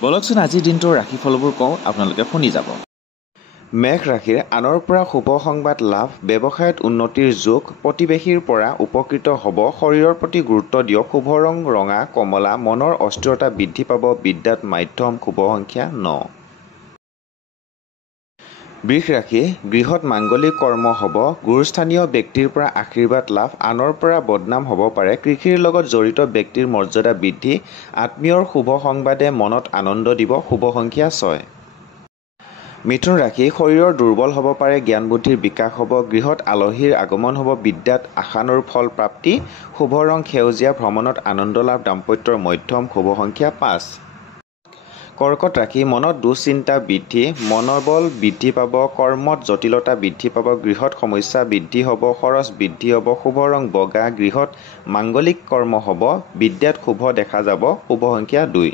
বলকচোন আজিৰ দিনটোৰ ৰাশিফলবোৰ কওঁ, আপোনালোকে শুনি যাব। মেঘ ৰাশিৰ আনৰ পৰা শুভ সংবাদ লাভ, ব্যৱসায়ত উন্নতিৰ যোগ, প্ৰতিবেশীৰ পৰা উপকৃত হ'ব, শৰীৰৰ প্ৰতি গুৰুত্ব দিয়ক, শুভ ৰং ৰঙা কমলা, মনৰ অস্থিৰতা বৃদ্ধি পাব, বিদ্যাত মাধ্যম, শুভ সংখ্যা 9। বৃষ ৰাশি গৃহত মাংগলিক কৰ্ম হ'ব, গুৰুস্থানীয় ব্যক্তিৰ পৰা আশীৰ্বাদ লাভ, আনৰ পৰা বদনাম হ'ব পাৰে, কৃষিৰ লগত জড়িত ব্যক্তিৰ মৰ্যাদা বৃদ্ধি, আত্মীয়ৰ শুভ সংবাদে মনত আনন্দ দিব, শুভ সংখ্যা 6। মিথুন ৰাশি শৰীৰৰ দুৰ্বল হ'ব পাৰে, জ্ঞান বুদ্ধিৰ বিকাশ হ'ব, গৃহত আলহীৰ আগমন হ'ব, বিদ্যাত আশানুৰূপ ফল প্ৰাপ্তি, শুভ ৰং সেউজীয়া, ভ্ৰমণত আনন্দ লাভ, দাম্পত্যৰ মধ্যম, শুভ সংখ্যা 5। কৰ্কট ৰাশি মনত দুশ্চিন্তা বৃদ্ধি, মনোবল বৃদ্ধি পাব, কৰ্মত জটিলতা বৃদ্ধি পাব, গৃহত সমস্যা বৃদ্ধি হ'ব, খৰচ বৃদ্ধি হ'ব, শুভ ৰং বগা, গৃহত মাংগলিক কৰ্ম হ'ব, বিদ্যাত শুভ দেখা যাব, শুভ সংখ্যা 2।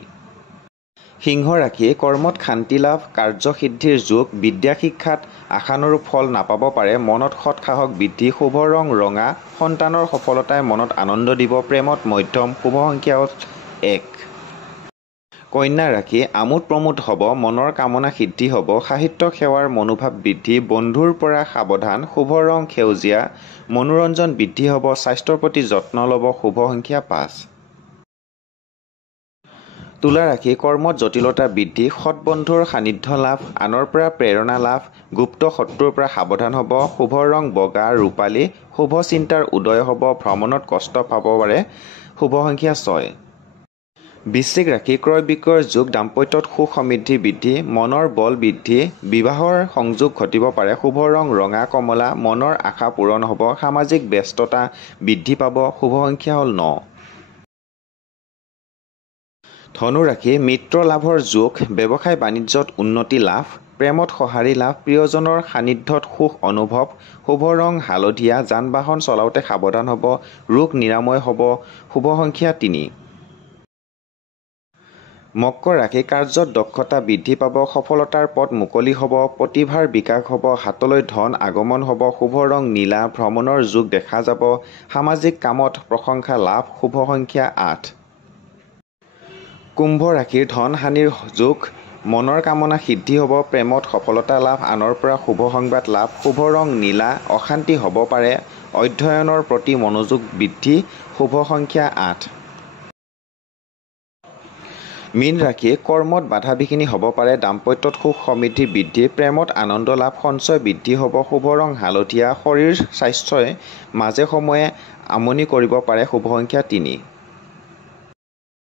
সিংহ ৰাশি কৰ্মত শান্তি লাভ, কাৰ্যসিদ্ধিৰ যোগ, বিদ্যা শিক্ষাত আশানুৰূপ ফল নাপাব পাৰে, মনত সৎসাহস বৃদ্ধি, শুভ ৰং ৰঙা, সন্তানৰ সফলতাই মনত আনন্দ দিব, প্ৰেমত মধ্যম, শুভ সংখ্যা 1। কন্যা ৰাশি আমোদ প্ৰমোদ হ'ব, মনৰ কামনা সিদ্ধি হ'ব, সাহিত্য সেৱাৰ মনোভাৱ বৃদ্ধি, বন্ধুৰ পৰা সাৱধান, শুভ ৰং সেউজীয়া, মনোৰঞ্জন বৃদ্ধি হ'ব, স্বাস্থ্যৰ প্ৰতি যত্ন ল'ব, শুভ সংখ্যা 5। তুলা ৰাশি কৰ্মত জটিলতা বৃদ্ধি, সৎ বন্ধুৰ সান্নিধ্য লাভ, আনৰ পৰা প্ৰেৰণা লাভ, গুপ্ত শত্ৰুৰ পৰা সাৱধান হ'ব, শুভ ৰং বগা ৰূপালী, শুভ চিন্তাৰ উদয় হ'ব, ভ্ৰমণত কষ্ট পাব পাৰে, শুভ সংখ্যা 6। বৃশ্চিক ৰাশি ক্ৰয় বিক্ৰয়ৰ যোগ, দাম্পত্যত সুখ সমৃদ্ধি বৃদ্ধি, মনৰ বল বৃদ্ধি, বিবাহৰ সংযোগ ঘটিব পাৰে, শুভ ৰং ৰঙা কমলা, মনৰ আশা পূৰণ হ'ব, সামাজিক ব্যস্ততা বৃদ্ধি পাব, শুভ সংখ্যা হ'ল 9। ধনু ৰাশি মিত্ৰ লাভৰ যোগ, ব্যৱসায় বাণিজ্যত উন্নতি লাভ, প্ৰেমত সঁহাৰি লাভ, প্ৰিয়জনৰ সান্নিধ্যত সুখ অনুভৱ, শুভ ৰং হালধীয়া, যান বাহন চলাওঁতে সাৱধান হ'ব, ৰোগ নিৰাময় হ'ব, শুভ সংখ্যা 3। মকৰ ৰাশি কাৰ্যত দক্ষতা বৃদ্ধি পাব, সফলতাৰ পথ মুকলি হ'ব, প্ৰতিভাৰ বিকাশ হ'ব, হাতলৈ ধন আগমন হ'ব, শুভ ৰং নীলা, ভ্ৰমণৰ যোগ দেখা যাব, সামাজিক কামত প্ৰশংসা লাভ, শুভ সংখ্যা 8। কুম্ভ ৰাশিৰ ধন হানিৰ যোগ, মনৰ কামনা সিদ্ধি হ'ব, প্ৰেমত সফলতা লাভ, আনৰ পৰা শুভ সংবাদ লাভ, শুভ ৰং নীলা, অশান্তি হ'ব পাৰে, অধ্যয়নৰ প্ৰতি মনোযোগ বৃদ্ধি, শুভ সংখ্যা 8। মীন ৰাশি কৰ্মত বাধা বিঘিনি হ'ব পাৰে, দাম্পত্যত সুখ সমৃদ্ধি বৃদ্ধি, প্ৰেমত আনন্দ লাভ, সঞ্চয় বৃদ্ধি হ'ব, শুভ ৰং হালধীয়া, শৰীৰ স্বাস্থ্যই মাজে সময়ে আমনি কৰিব পাৰে, শুভ সংখ্যা 3।